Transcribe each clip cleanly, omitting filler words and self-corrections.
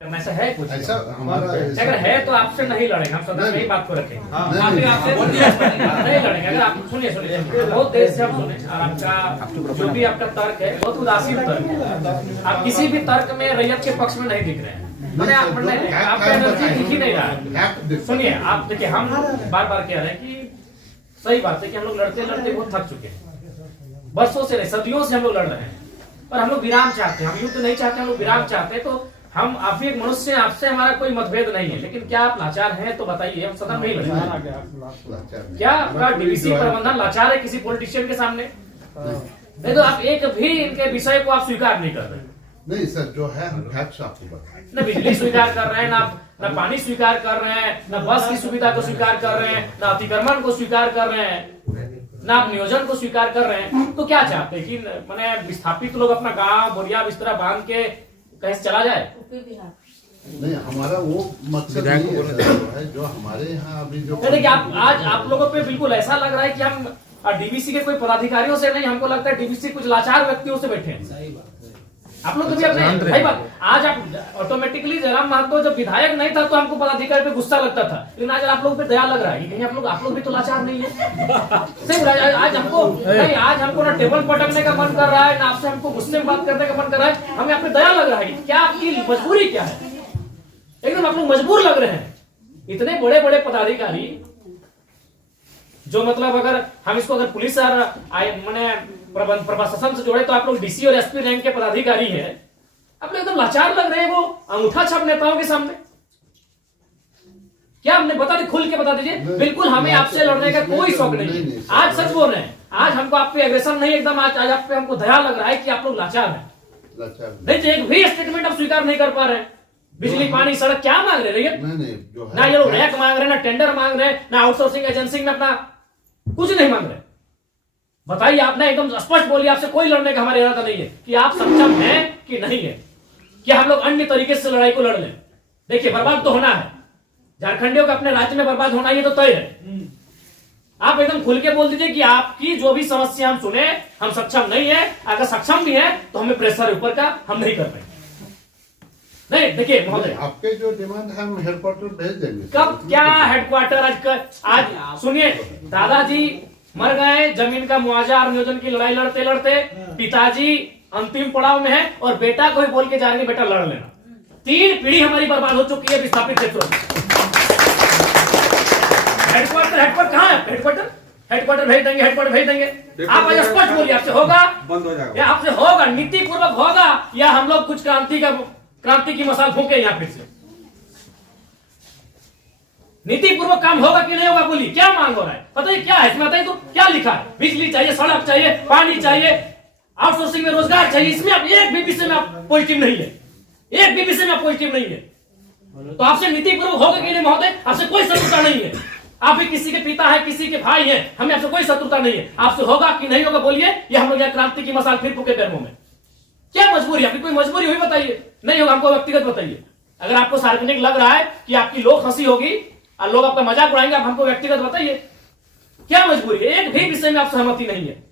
ऐसा है कुछ ऐसा हमारा अगर है तो आपसे नहीं लड़ेंगे, हम सदन में ही बात को रखेंगे। आपसे नहीं लड़ेंगे। अगर आप सुनिए बहुत देर से हम सुने और आपका जो भी आपका तर्क है बहुत उदासीन तर्क है। आप किसी भी तर्क में रैयत के पक्ष में नहीं दिख रहे हैं। मैंने आपका एनर्जी दिख ही नहीं रहा। सुनिए आप देखिए, हम बार बार कह रहे हैं कि सही बात है कि हम लोग लड़ते लड़ते बहुत थक चुके हैं। बरसों से नहीं, सदियों से हम लोग लड़ रहे हैं और हम लोग विराम चाहते हैं। हम युद्ध नहीं चाहते, हम लोग विराम चाहते हैं। तो हम आप भी एक मनुष्य हैं, आपसे हमारा कोई मतभेद नहीं है, लेकिन क्या आप लाचार हैं तो बताइए, हम सदन में ही लड़ेंगे। क्या आपका डीवीसी प्रबंधन लाचार है किसी पॉलिटिशियन के सामने? नहीं तो आप एक भी इनके विषय को आप स्वीकार नहीं कर रहे। नहीं सर, जो है हम फैक्ट्स आपको बताएं। न बिजली स्वीकार कर रहे हैं, ना पानी स्वीकार कर रहे हैं, न बस की सुविधा को स्वीकार कर रहे हैं, न अतिक्रमण को स्वीकार कर रहे हैं, ना आप नियोजन को स्वीकार कर रहे हैं। तो क्या चाहते हैं कि मैंने विस्थापित लोग अपना गांव बोरिया बिस्तरा बांध के कहीं से चला जाए? नहीं, हमारा वो मकसद नहीं है जो हमारे यहाँ अभी जो देखिए आज आप लोगों पे बिल्कुल ऐसा लग रहा है कि हम डीवीसी के कोई पदाधिकारियों से नहीं, हमको लगता है डीवीसी कुछ लाचार व्यक्तियों से बैठे हैं। आप लोग तो भी अपने भाई बात, आज आप ऑटोमेटिकली जयराम महतो जब विधायक नहीं था तो हमको पदाधिकारी पे गुस्सा लगता था, लेकिन आज आप लोग पे दया लग रहा है कि कहीं आप लोग भी तो लाचार नहीं है। आज हमको नहीं, आज हमको ना टेबल पटकने का मन कर रहा है, ना आपसे हमको गुस्से में बात करने का मन कर रहा है। हमें आप पे दया लग रहा है कि क्या आपकी मजबूरी क्या है। एकदम आप लोग मजबूर लग रहे हैं। इतने बड़े बड़े पदाधिकारी जो मतलब अगर हम इसको अगर पुलिस और मैंने प्रशासन से जोड़े तो आप लोग डीसी और एसपी रैंक के पदाधिकारी हैं, आप लोग एकदम लाचार लग रहे हैं वो अंगूठा छाप नेताओं के सामने। क्या हमने बता दी, खुल के बता दीजिए। बिल्कुल हमें आपसे लड़ने का कोई शौक नहीं है। आज सच बोल रहे हैं, आज हमको आप पे एग्रेशन नहीं, एकदम आज आप पे हमको दया लग रहा है कि आप लोग लाचार हैं। नहीं तो एक भी स्टेटमेंट आप स्वीकार नहीं कर पा रहे हैं। बिजली पानी सड़क क्या मांग रहे हैं? ना ये लोग रैक मांग रहे हैं, ना टेंडर मांग रहे हैं, ना आउटसोर्सिंग एजेंसी में अपना कुछ नहीं मांग रहे। बताइए, आपने एकदम स्पष्ट बोलिए, आपसे कोई लड़ने का हमारा इरादा नहीं है कि आप सक्षम हैं कि नहीं है, कि हम लोग अन्य तरीके से लड़ाई को लड़ लें। देखिए बर्बाद तो होना है, झारखंडियों का अपने राज्य में बर्बाद होना ये तो तय है। आप एकदम खुल के बोल दीजिए कि आपकी जो भी समस्या हम सुने, हम सक्षम नहीं है। अगर सक्षम भी है तो हमें प्रेशर ऊपर का हम नहीं कर पाएंगे। नहीं देखिए महोदय, आपके जो डिमांड है हम हेडक्वार्टर भेज देंगे। कब क्या हेडक्वार्टर? आज सुनिए, दादाजी मर गए, जमीन का मुआवजा और नियोजन की लड़ाई लड़ते लड़ते पिताजी अंतिम पड़ाव में है और बेटा को ही बोल के जा रहे हैं बेटा लड़ लेना। 3 पीढ़ी हमारी बर्बाद हो चुकी है विस्थापित क्षेत्रों में। हेडक्वार्टर कहाँ है? हेडक्वार्टर भेज देंगे, हेडक्वार्टर भेज देंगे। आप आज स्पष्ट बोलिए, आपसे होगा बंद हो जाएगा, या आपसे होगा नीति पूर्वक होगा, या हम लोग कुछ क्रांति की मसाल फूके यहाँ फिर से। नीति पूर्वक काम होगा कि नहीं होगा? बोलिए, क्या मांग हो रहा है? पता है क्या है इसमें? बताइए तो क्या लिखा है? बिजली चाहिए, सड़क चाहिए, पानी चाहिए, आउटसोर्सिंग में रोजगार चाहिए। इसमें आप एक भी विषय में आप पॉजिटिव नहीं है, एक भी विषय में आप पॉजिटिव नहीं है। तो आपसे नीति पूर्वक होगा कि नहीं महोदय? आपसे कोई शत्रुता नहीं है। आप भी किसी के पिता है, किसी के भाई है, हमें आपसे कोई शत्रुता नहीं है। आपसे होगा कि नहीं होगा बोलिए, या हम लोग यहाँ क्रांति की मसाल फिर फूके पैरों में? क्या मजबूरी? आपकी कोई मजबूरी हुई बताइए। नहीं होगा हमको व्यक्तिगत बताइए। अगर आपको सार्वजनिक लग रहा है कि आपकी लोक हंसी होगी और लोग आपका मजाक उड़ाएंगे, आप हमको व्यक्तिगत बताइए क्या मजबूरी है? एक भी विषय में आप सहमति नहीं है।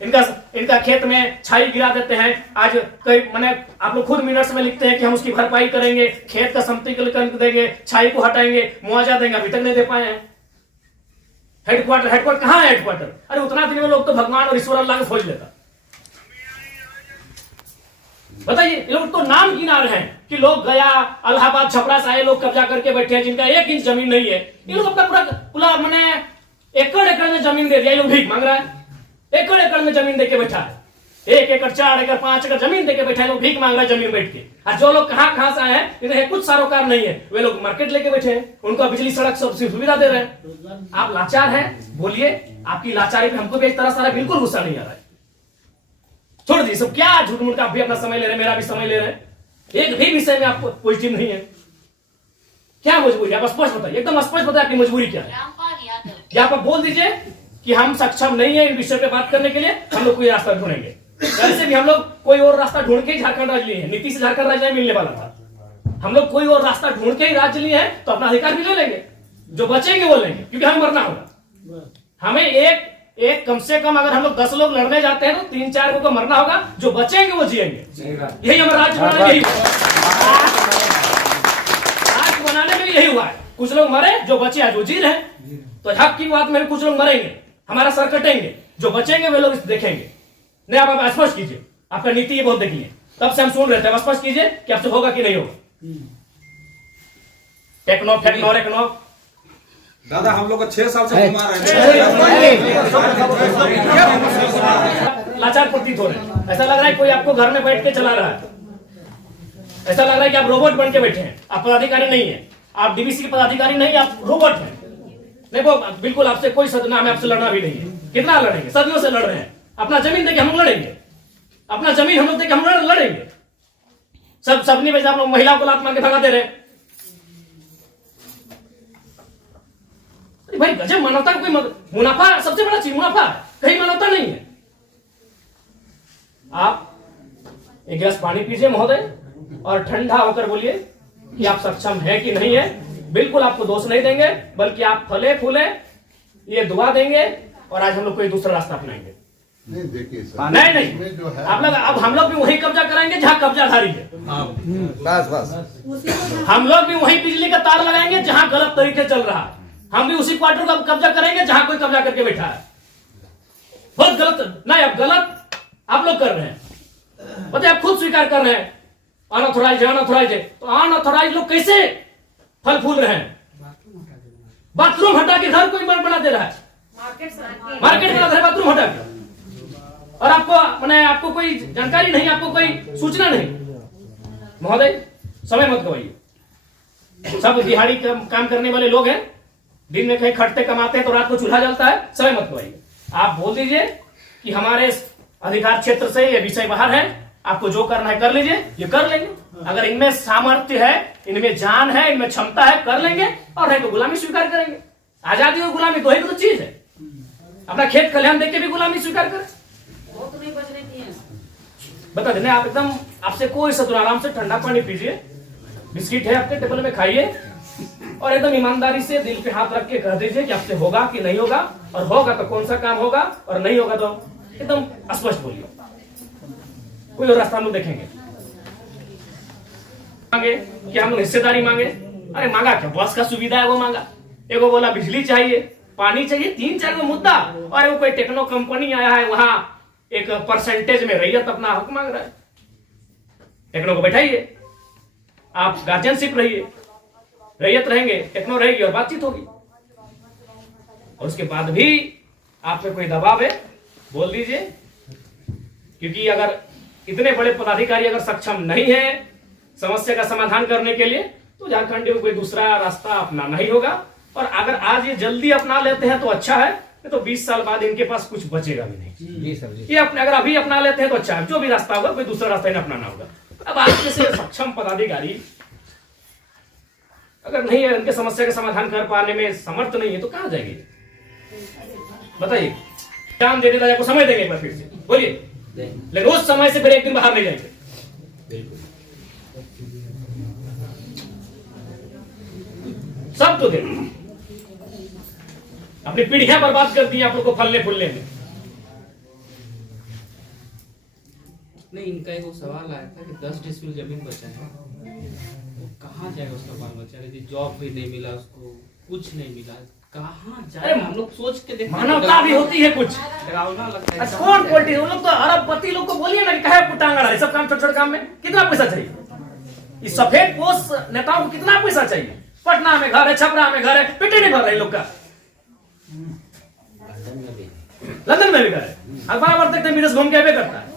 इनका खेत में छाई गिरा देते हैं। आज कई मैंने आप लोग खुद मिनट्स में लिखते हैं कि हम उसकी भरपाई करेंगे, खेत का समतलीकरण देंगे, छाई को हटाएंगे, मुआवजा देंगे, अभी तक नहीं दे पाए हैं। हेडक्वार्टर कहाँ है? हेडक्वार्टर अरे उतना दिन में लोग तो भगवान और ईश्वर अल्लाह को खोज लेता। बताइए, ये लोग तो नाम गिना रहे हैं कि लोग गया इलाहाबाद छपरा से आए लोग कब्जा करके बैठे हैं जिनका 1 इंच जमीन नहीं है। ये लोग अपना पूरा मैंने एकड़ में जमीन दे दिया। ये लोग भीख मांग रहा है, एकड़ में जमीन देके बैठा है। 1 एकड़ 4 एकड़ 5 एकड़ जमीन देके बैठा है, लोग भीख मांग रहा है जमीन बैठ के। और जो लोग कहां से आए हैं, इन्हें कुछ सारोकार नहीं है, वे लोग मार्केट लेके बैठे हैं, उनको बिजली सड़क सब सुविधा दे रहे हैं। आप लाचार हैं, बोलिए। आपकी लाचारी पे हमको भी इस तरह सारा बिल्कुल गुस्सा नहीं आ रहा है। छोड़ दीजिए सब, क्या झूठ मूठ का आप भी अपना समय ले रहे हैं, मेरा भी समय ले रहे हैं। एक भी विषय में आपको पॉजिटिव नहीं है। क्या मजबूरी? आप स्पष्ट बताइए, एकदम स्पष्ट बताइए आपकी मजबूरी क्या है। या आप बोल दीजिए कि हम सक्षम नहीं है इन विषय पे बात करने के लिए, हम लोग कोई रास्ता ढूंढेंगे। वैसे भी हम लोग कोई और रास्ता ढूंढ के ही झारखंड राज्य लिए हैं। नीति से झारखंड राज्य मिलने वाला था। हम लोग कोई और रास्ता ढूंढ के ही राज्य लिए हैं, तो अपना अधिकार भी ले लेंगे। जो बचेंगे वो लेंगे, क्योंकि हमें मरना होगा। हमें एक कम से कम अगर हम लोग 10 लोग लड़ने जाते हैं तो 3-4 को मरना होगा। जो बचेंगे वो जिएंगे। यही हमारा राज्य बनाना, यही कुछ लोग मरे, जो बचे आज वो जी रहे हैं। तो हक की बात में कुछ लोग मरेंगे, हमारा सर कटेंगे, जो बचेंगे वे लोग देखेंगे। नहीं, आप स्पष्ट कीजिए, आपका नीति ये बहुत देखिए, तब से हम सुन रहे थे, स्पष्ट कीजिए कि आपसे होगा कि नहीं होगा। टेक्नो फेक्नो रेक्नो दादा हम लोग को 6 साल से घुमा रहे हैं। लाचार प्रतीत हो रहे हैं, ऐसा लग रहा है कोई आपको घर में बैठ के चला रहा है, ऐसा लग रहा है कि आप रोबोट बन के बैठे हैं, आप पदाधिकारी नहीं है, आप डीवीसी के पदाधिकारी नहीं, आप रोबोट हैं। नहीं, वो बिल्कुल आपसे कोई सदना, हमें आपसे लड़ना भी नहीं है। कितना लड़ेंगे, सदियों से लड़ रहे हैं। अपना जमीन देके हम लड़ेंगे, अपना जमीन हम लोग देके हम लड़ेंगे। सबनी वजह आप लोग महिलाओं को लात मार के भगा दे रहे हैं। भाई गजब, मानवता का कोई मुनाफा सबसे बड़ा चीज मुनाफा है, कहीं मानवता नहीं है। आप एक गिलास पानी पीजिए महोदय, और ठंडा होकर बोलिए कि आप सक्षम है कि नहीं है। बिल्कुल आपको दोष नहीं देंगे, बल्कि आप फले फूले ये दुआ देंगे, और आज हम लोग कोई दूसरा रास्ता अपनाएंगे। नहीं देखिए सर, नहीं जो है आप लोग, अब हम लोग भी वही कब्जा कराएंगे जहां कब्जाधारी है। बस हम लोग भी वही बिजली का तार लगाएंगे जहां गलत तरीके चल रहा है। हम भी उसी क्वार्टर का कब्जा करेंगे जहां कोई कब्जा करके बैठा है। बहुत गलत, नहीं अब गलत आप लोग कर रहे हैं, बताइए, आप खुद स्वीकार कर रहे हैं अनऑथोराइज है। तो अनऑथोराइज लोग कैसे फल फूल रहे हैं? बाथरूम हटा के घर कोई बना दे रहा है, मार्केट बना दे रहा है बाथरूम हटा के, और आपको कोई जानकारी नहीं, आपको कोई सूचना नहीं। महोदय समय मत गवाइए, सब दिहाड़ी काम करने वाले लोग हैं, दिन में कहीं खटते कमाते हैं तो रात को चूल्हा जलता है। समय मत गवाइए, आप बोल दीजिए कि हमारे अधिकार क्षेत्र से ये विषय बाहर है, आपको जो करना है कर लीजिए, ये कर लेंगे। अगर इनमें सामर्थ्य है, इनमें जान है, इनमें क्षमता है, कर लेंगे, और नहीं तो गुलामी स्वीकार करेंगे। आजादी और गुलामी दो ही तो चीज है। अपना खेत खलिहान देख के भी गुलामी स्वीकार करें, बता देने आप एकदम, आपसे कोई सतुर, आराम से ठंडा पानी पीजिए, बिस्किट है आपके टेबल में खाइए, और एकदम ईमानदारी से दिल पे हाथ रख के कह दीजिए कि आपसे होगा कि नहीं होगा, और होगा तो कौन सा काम होगा, और नहीं होगा तो एकदम स्पष्ट बोलिए। कोई और रास्ता हम लोग देखेंगे। मांगे कि हम लोग हिस्सेदारी मांगे, अरे मांगा क्या, बस का सुविधा है वो मांगा। एगो बोला बिजली चाहिए, पानी चाहिए, 3-4 गो मुद्दा, और वो कोई टेक्नो कंपनी आया है वहां एक परसेंटेज में रैयत अपना हक मांग रहा है। टेक्नो को बैठाइए, आप गार्जियनशिप रहिए, रैयत रहेंगे, टेक्नो रहेगी और बातचीत होगी। और उसके बाद भी आप पे कोई दबाव है, बोल दीजिए, क्योंकि अगर इतने बड़े पदाधिकारी अगर सक्षम नहीं है समस्या का समाधान करने के लिए, तो झारखंड में कोई दूसरा रास्ता अपनाना ही होगा। और अगर आज ये जल्दी अपना लेते हैं तो अच्छा है, नहीं तो 20 साल बाद इनके पास कुछ बचेगा भी नहीं। जी सर, ये अगर अभी अपना लेते हैं तो अच्छा है, जो भी रास्ता होगा कोई दूसरा रास्ता इन्हें अपनाना होगा। अब आज जैसे सक्षम पदाधिकारी अगर नहीं है, उनके समस्या का समाधान कर पाने में समर्थ नहीं है, तो कहां जाएंगे बताइए। काम देने का आपको समय देंगे एक बार फिर से बोलिए, लेकिन उस समय से फिर एक दिन बाहर नहीं जाएंगे। सब तो देंगे, अपनी पीढ़ियां बर्बाद कर दी आप लोग को फलने फूलने में। नहीं, इनका एक सवाल आया था कि 10 डिसमिल जमीन बचा है, वो कहाँ जाएगा उसका बाल बच्चा? यदि जॉब भी नहीं मिला उसको, कुछ नहीं मिला, कहाँ जाए? हम लोग सोच के देखते, मानवता भी होती है कुछ, डरावना लगता है। कौन पॉलिटिक्स, उन लोग तो अरबपति लोग को बोलिए ना कि कहे पुटांगड़ा है, सब काम छोटे-छोटे काम में कितना पैसा चाहिए? इस सफेद पोस्ट नेताओं को कितना पैसा चाहिए? पटना में घर है, छपरा में घर है, पेटे नहीं भर रहे लोग का, लंदन में भी घर है, बराबर देखते विदेश घूम के करता है,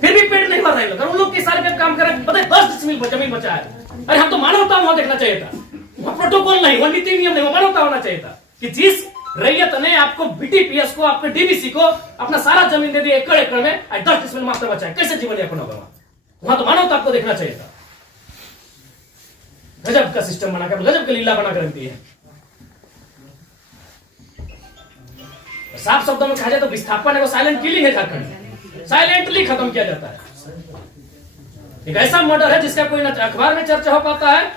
फिर भी पेट नहीं भर रहे लोग। और उन लोग के सारे काम कर रहे हैं, बताइए 10 डिसमिल जमीन बचा है। अरे हम तो मानवता वहां देखना चाहिए था, वहां प्रोटोकॉल नहीं, वहां नीति नियम नहीं, मानवता होना चाहिए था कि जिस रैयत ने आपको बीटीपीएस को, आपके डीवीसी को अपना सारा जमीन दे दी एकड़ एकड़ में, 10 डिसमिल मात्र बचा है, कैसे जीवन यापन होगा? वहां तो मानवता आपको देखना चाहिए था। गजब का सिस्टम बनाकर, गजब की लीला बनाकर रखती है। साफ शब्दों में कहा जाए तो विस्थापन है, वो साइलेंट किलिंग है झारखंड, साइलेंटली खत्म किया जाता है। एक ऐसा मर्डर है जिसका कोई ना अखबार में चर्चा हो पाता है,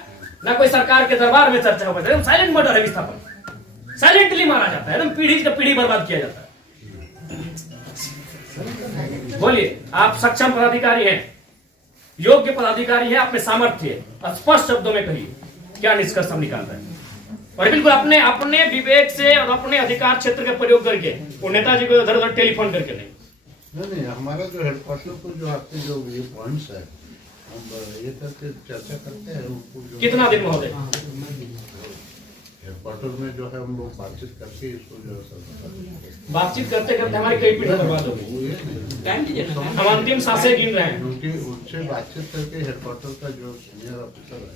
ना कोई सरकार के दरबार में चर्चा हो पाता है। साइलेंट मर्डर है विस्थापन, साइलेंटली मारा जाता है, एकदम पीढ़ी का पीढ़ी बर्बाद किया जाता है। बोलिए, आप सक्षम पदाधिकारी हैं, योग्य पदाधिकारी हैं, आप में सामर्थ्य है, स्पष्ट शब्दों में कहिए क्या निष्कर्ष हम निकाल रहे हैं। और बिल्कुल अपने अपने विवेक से और अपने अधिकार क्षेत्र का प्रयोग करके वो नेताजी को इधर उधर टेलीफोन करके नहीं, हमारा जो हेडक्वार्टर को जो आपके जो ये पॉइंट्स है हम ये करके चर्चा करते हैं उनको जो कितना दिन महोदय हेडक्वार्टर में जो है हम लोग बातचीत करके इसको जो है बातचीत करते करते हमारी कई पीढ़ी बर्बाद हो गई। टाइम दीजिए ना। हम अंतिम सांसें गिन रहे हैं। क्योंकि उनसे बातचीत करके हेडक्वार्टर का जो सीनियर ऑफिसर है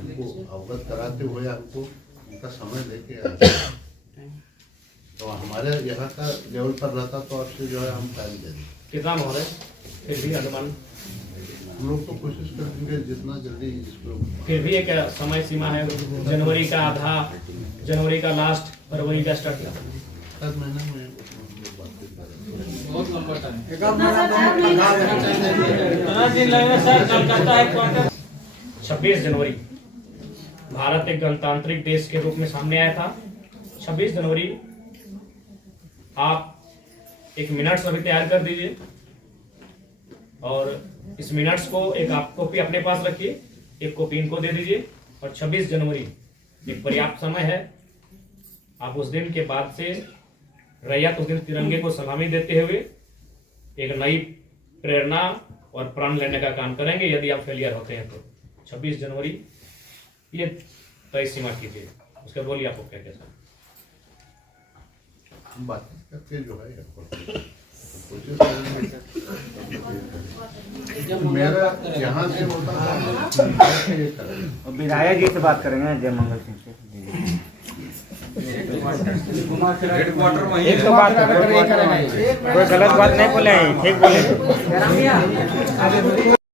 उनको अवगत कराते हुए हमको उनका समय लेके आते हैं। तो हमारे यहाँ का लेवल पर रहता तो आपसे जो है हम टाइम दे दें। कितना महोदय फिर भी अनुमान, हम लोग तो कोशिश करेंगे जितना जल्दी इसको फिर भी एक समय सीमा है, जनवरी का आधा, जनवरी का लास्ट, फरवरी का स्टार्ट। 7 महीने में उसमें हम लोग बातचीत करेंगे। बहुत लंबा टाइम। 26 जनवरी भारत एक गणतांत्रिक देश के रूप में सामने आया था। 26 जनवरी आप एक मिनट्स अभी तैयार कर दीजिए और इस मिनट्स को एक आप कॉपी अपने पास रखिए, एक कॉपी इनको दे दीजिए। और 26 जनवरी एक पर्याप्त समय है। आप उस दिन के बाद से रैयत उस दिन तिरंगे को सलामी देते हुए एक नई प्रेरणा और प्रण लेने का काम करेंगे। यदि आप फेलियर होते हैं तो 26 जनवरी ये तय सीमा कीजिए। उसके बोलिए आपको क्या कैसा हम बातचीत करके जो है हेडक्वार्टर कोशिश करेंगे। मेरा यहाँ से होता है ये करेंगे। विधायक जी से बात करेंगे जय मंगल सिंह से। हेडक्वार्टर वहीं एक है। तो बात करेंगे, कोई गलत बात नहीं बोले, ठीक बोले।